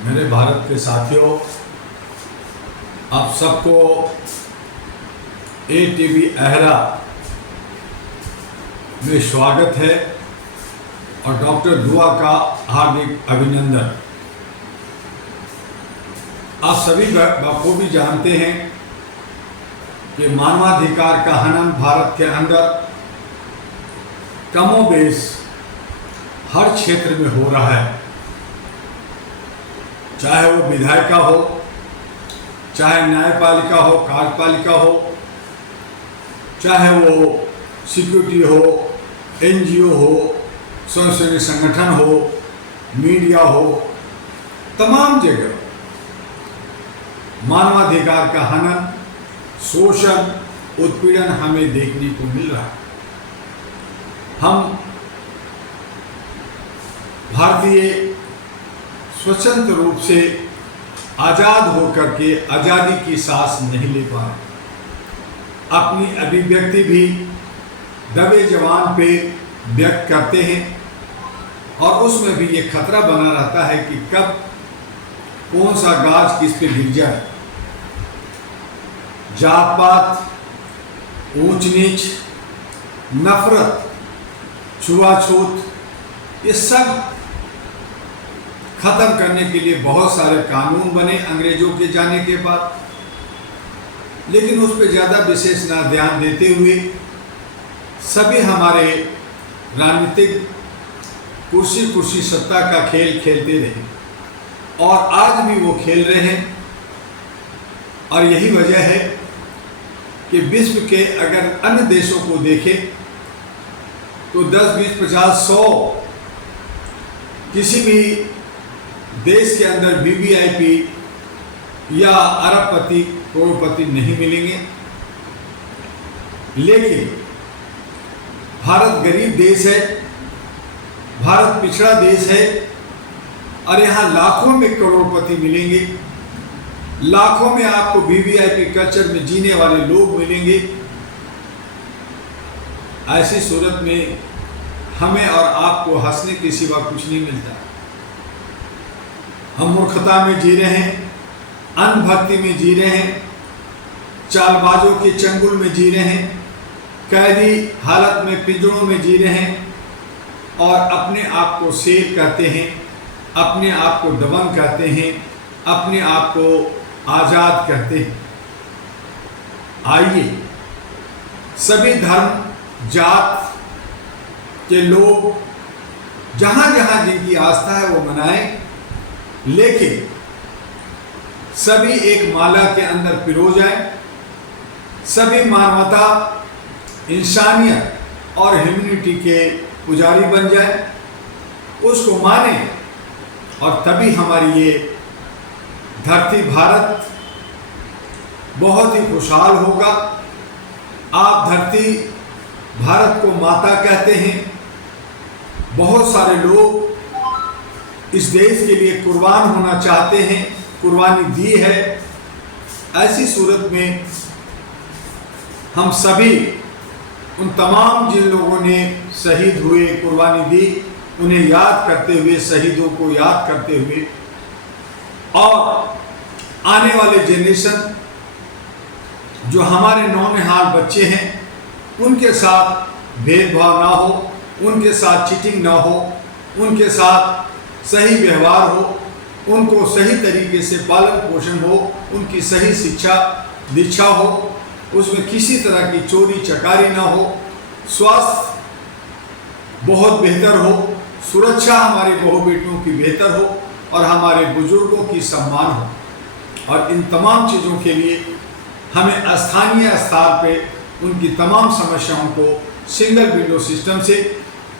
मेरे भारत के साथियों, आप सबको ATV अहरा में स्वागत है और डॉक्टर दुआ का हार्दिक अभिनंदन। आप सभी बखूबी जानते हैं कि मानवाधिकार का हनन भारत के अंदर कमोबेश हर क्षेत्र में हो रहा है, चाहे वो विधायिका हो, चाहे न्यायपालिका हो, कार्यपालिका हो, चाहे वो सिक्योरिटी हो, NGO हो, स्वयंसेवी संगठन हो, मीडिया हो, तमाम जगह मानवाधिकार का हनन, शोषण, उत्पीड़न हमें देखने को मिल रहा है। हम भारतीय स्वतंत्र रूप से आज़ाद होकर के आज़ादी की सांस नहीं ले पा रहे। अपनी अभिव्यक्ति भी दबे जवान पे व्यक्त करते हैं और उसमें भी ये खतरा बना रहता है कि कब कौन सा गाज किस पे गिर जाए। जात पात, ऊंच नीच, नफरत, छुआछूत, ये सब खत्म करने के लिए बहुत सारे कानून बने अंग्रेजों के जाने के बाद, लेकिन उस पर ज़्यादा विशेष ना ध्यान देते हुए सभी हमारे राजनीतिक कुर्सी सत्ता का खेल खेलते रहे और आज भी वो खेल रहे हैं। और यही वजह है कि विश्व के अगर अन्य देशों को देखें तो 10, 20, 50, 100 किसी भी देश के अंदर VVIP या अरबपति, करोड़पति नहीं मिलेंगे, लेकिन भारत गरीब देश है, भारत पिछड़ा देश है और यहाँ लाखों में करोड़पति मिलेंगे, लाखों में आपको VVIP कल्चर में जीने वाले लोग मिलेंगे। ऐसी सूरत में हमें और आपको हंसने के सिवा कुछ नहीं मिलता। हम मूर्खता में जी रहे हैं, अंधभक्ति में जी रहे हैं, चालबाजों के चंगुल में जी रहे हैं, कैदी हालत में पिंजरों में जी रहे हैं और अपने आप को शेर कहते हैं, अपने आप को दबंग कहते हैं, अपने आप को आज़ाद कहते हैं। आइए सभी धर्म जात के लोग जहाँ जहाँ जिनकी आस्था है वो मनाएं, लेकिन सभी एक माला के अंदर पिरो जाएं, सभी मानवता, इंसानियत और ह्यूमैनिटी के पुजारी बन जाएं, उसको माने और तभी हमारी ये धरती भारत बहुत ही खुशहाल होगा। आप धरती भारत को माता कहते हैं, बहुत सारे लोग इस देश के लिए कुर्बान होना चाहते हैं, कुर्बानी दी है। ऐसी सूरत में हम सभी उन तमाम जिन लोगों ने शहीद हुए, कुर्बानी दी, उन्हें याद करते हुए, शहीदों को याद करते हुए और आने वाले जेनरेशन जो हमारे नौनिहाल बच्चे हैं उनके साथ भेदभाव ना हो, उनके साथ चीटिंग ना हो, उनके साथ सही व्यवहार हो, उनको सही तरीके से पालन पोषण हो, उनकी सही शिक्षा दीक्षा हो, उसमें किसी तरह की चोरी चकारी ना हो, स्वास्थ्य बहुत बेहतर हो, सुरक्षा हमारी बहू बेटियों की बेहतर हो और हमारे बुजुर्गों की सम्मान हो। और इन तमाम चीज़ों के लिए हमें स्थानीय स्तर पे उनकी तमाम समस्याओं को सिंगल विंडो सिस्टम से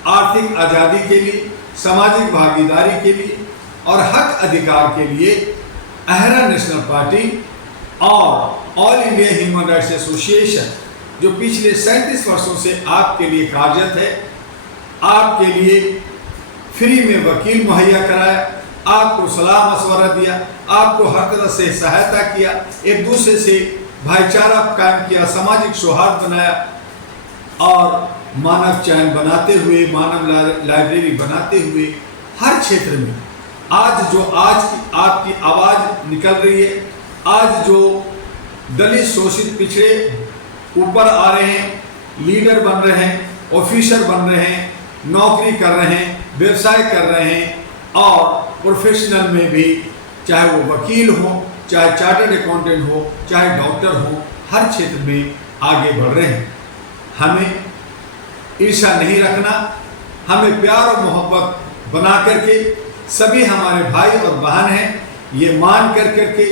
आर्थिक आज़ादी के लिए, सामाजिक भागीदारी के लिए और हक अधिकार के लिए अहरा नेशनल पार्टी और all India human rights association जो पिछले 37 वर्षों से आपके लिए कार्यरत है, आपके लिए फ्री में वकील मुहैया कराया, आपको सलाह मशवरा दिया, आपको हर तरह से सहायता किया, एक दूसरे से भाईचारा कायम किया, सामाजिक सौहार्द बनाया और मानव चयन बनाते हुए, मानव लाइब्रेरी बनाते हुए हर क्षेत्र में आज आपकी आवाज़ निकल रही है, आज जो दलित शोषित पिछड़े ऊपर आ रहे हैं, लीडर बन रहे हैं, ऑफिसर बन रहे हैं, नौकरी कर रहे हैं, व्यवसाय कर रहे हैं और प्रोफेशनल में भी, चाहे वो वकील हो, चाहे चार्टर्ड अकाउंटेंट हो, चाहे डॉक्टर हो, हर क्षेत्र में आगे बढ़ रहे हैं। हमें ईर्ष्या नहीं रखना, हमें प्यार और मोहब्बत बना करके सभी हमारे भाई और बहन हैं ये मान करके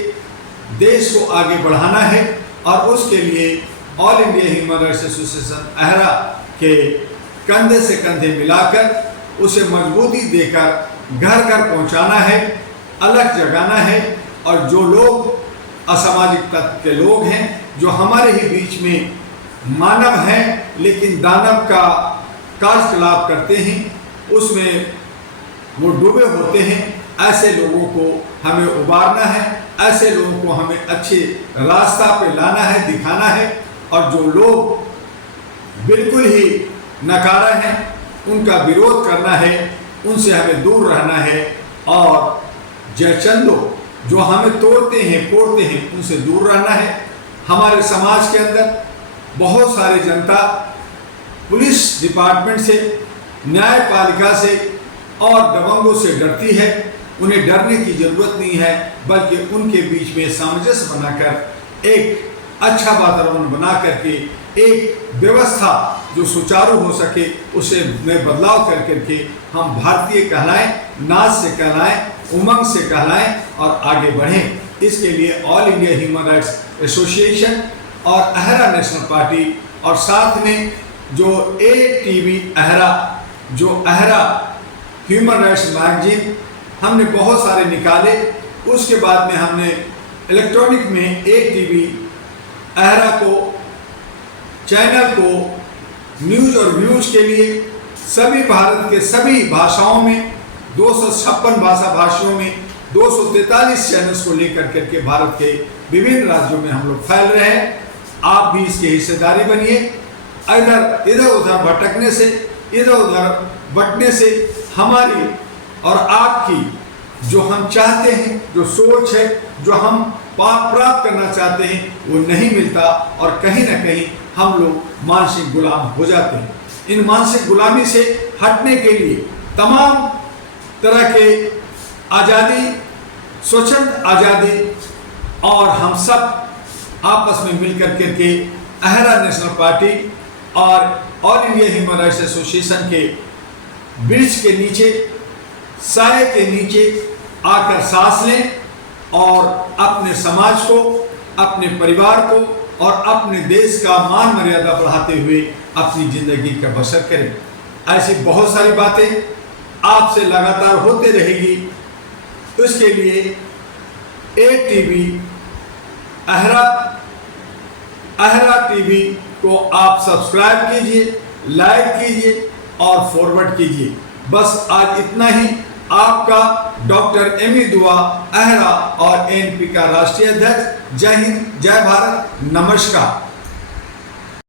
देश को आगे बढ़ाना है और उसके लिए all India human rights association AHRA के कंधे से कंधे मिलाकर उसे मजबूती देकर घर घर पहुंचाना है, अलग जगाना है। और जो लोग असामाजिक तत्व के लोग हैं, जो हमारे ही बीच में मानव हैं लेकिन दानव का कार्यकलाप करते हैं, उसमें वो डूबे होते हैं, ऐसे लोगों को हमें उबारना है, ऐसे लोगों को हमें अच्छे रास्ता पे लाना है, दिखाना है। और जो लोग बिल्कुल ही नकारा हैं उनका विरोध करना है, उनसे हमें दूर रहना है। और जयचंदो जो हमें तोड़ते हैं, फोड़ते हैं, उनसे दूर रहना है। हमारे समाज के अंदर बहुत सारी जनता पुलिस डिपार्टमेंट से, न्यायपालिका से और दबंगों से डरती है। उन्हें डरने की जरूरत नहीं है, बल्कि उनके बीच में सामंजस्य बनाकर एक अच्छा वातावरण बना करके एक व्यवस्था जो सुचारू हो सके उसे में बदलाव कर करके हम भारतीय कहलाएं, नाज से कहलाएं, उमंग से कहलाएं और आगे बढ़ें। इसके लिए all India human rights association और अहरा नेशनल पार्टी और साथ में जो ATV अहरा, जो अहरा ह्यूमन राइट्स मैगजीन हमने बहुत सारे निकाले, उसके बाद में हमने इलेक्ट्रॉनिक में ATV अहरा को, चैनल को न्यूज़ और व्यूज़ के लिए सभी भारत के सभी भाषाओं में 256 भाषियों में 243 चैनल्स को लेकर करके भारत के विभिन्न राज्यों में हम लोग फैल रहे हैं। आप भी इसके हिस्सेदारी बनिए। इधर उधर भटकने से, इधर उधर बटने से हमारी और आपकी जो हम चाहते हैं, जो सोच है, जो हम प्राप्त करना चाहते हैं, वो नहीं मिलता और कहीं ना कहीं हम लोग मानसिक गुलाम हो जाते हैं। इन मानसिक गुलामी से हटने के लिए तमाम तरह के आज़ादी, स्वच्छंद आज़ादी और हम सब आपस में मिलकर के अहरा नेशनल पार्टी और all India human rights association के वृक्ष के नीचे, साए के नीचे आकर सांस लें और अपने समाज को, अपने परिवार को और अपने देश का मान मर्यादा बढ़ाते हुए अपनी जिंदगी का बसर करें। ऐसी बहुत सारी बातें आपसे लगातार होते रहेगी। उसके लिए ATV अहरा टीवी को आप सब्सक्राइब कीजिए, लाइक कीजिए और फॉरवर्ड कीजिए। बस आज इतना ही। आपका डॉक्टर एमी दुआ, अहरा और ANP का राष्ट्रीय अध्यक्ष। जय हिंद, जय भारत, नमस्कार।